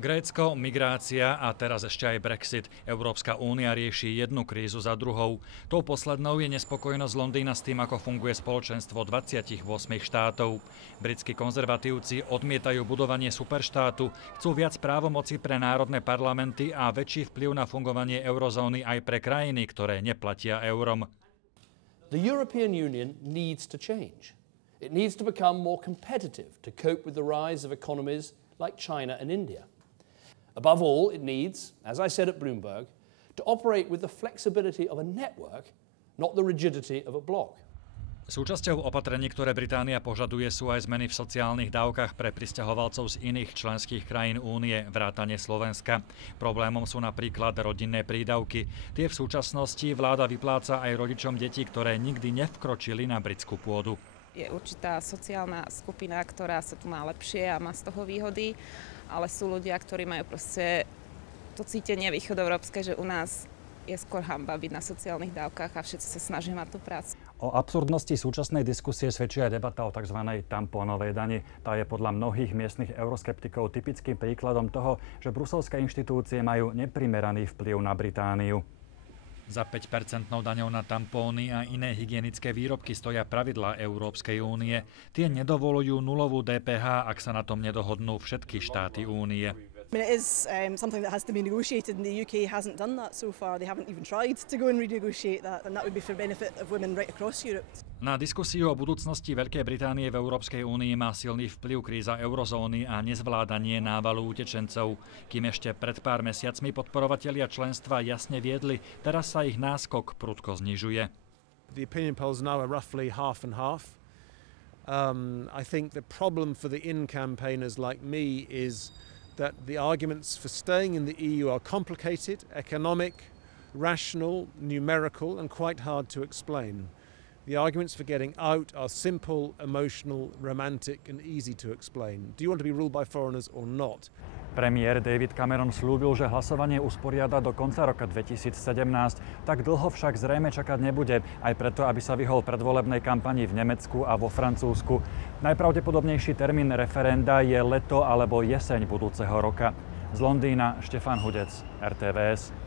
Grécko, migrácia a teraz ešte aj Brexit. Európska únia rieši jednu krízu za druhou. Tou poslednou je nespokojnosť Londýna s tým, ako funguje spoločenstvo 28 štátov. Britskí konzervatívci odmietajú budovanie superštátu, chcú viac právomoci pre národné parlamenty a väčší vplyv na fungovanie eurozóny aj pre krajiny, ktoré neplatia eurom. The European Union needs to change. It needs to become more competitive to cope with the rise of economies like China and India. Above all, it needs, as I said at Bloomberg, to operate with the flexibility of a network, not the rigidity of a bloc. Súčasťou opatrení, ktoré Británia požaduje, sú aj zmeny v sociálnych dávkach pre prisťahovalcov z iných členských krajín únie, vrátane Slovenska. Problémom sú napríklad rodinné prídavky. Tie v súčasnosti vláda vypláca aj rodičom detí, ktoré nikdy nevkročili na britskú pôdu. Je určitá sociálna skupina, ktorá sa tu má lepšie a má z toho výhody, ale sú ľudia, ktorí majú proste to cítenie východoeurópske, že u nás je skôr hanba byť na sociálnych dávkach a všetci sa snažia mať tú prácu. O absurdnosti súčasnej diskusie svedčí aj debata o tzv. Tampónovej dani. Tá je podľa mnohých miestnych euroskeptikov typickým príkladom toho, že bruselské inštitúcie majú neprimeraný vplyv na Britániu. Za 5% daňou na tampóny a iné hygienické výrobky stoja pravidlá Európskej únie. Tie nedovolujú nulovú DPH, ak sa na tom nedohodnú všetky štáty únie. It is something that has to be negotiated, and the UK hasn't done that so far. They haven't even tried to go and renegotiate that, and that would be for the benefit of women right across Europe. Na diskusiu o budúcnosti Veľkej Británie v Európskej únii má silný vplyv kríza eurozóny a nezvládanie návalu utečencov. Kým ešte pred pár mesiacmi podporovatelia členstva jasne viedli, teraz sa ich náskok prudko znižuje. The opinion polls now are roughly half and half. I think the problem for the in campaigners like me is that the arguments for staying in the EU are complicated, economic, rational, numerical, and quite hard to explain. The arguments for getting out are simple, emotional, romantic, and easy to explain. Do you want to be ruled by foreigners or not? Premiér David Cameron slúbil, že hlasovanie usporiada do konca roka 2017. Tak dlho však zrejme čakať nebude, aj preto, aby sa vyhol predvolebnej kampani v Nemecku a vo Francúzsku. Najpravdepodobnejší termín referenda je leto alebo jeseň budúceho roka. Z Londýna Štefan Hudec, RTVS.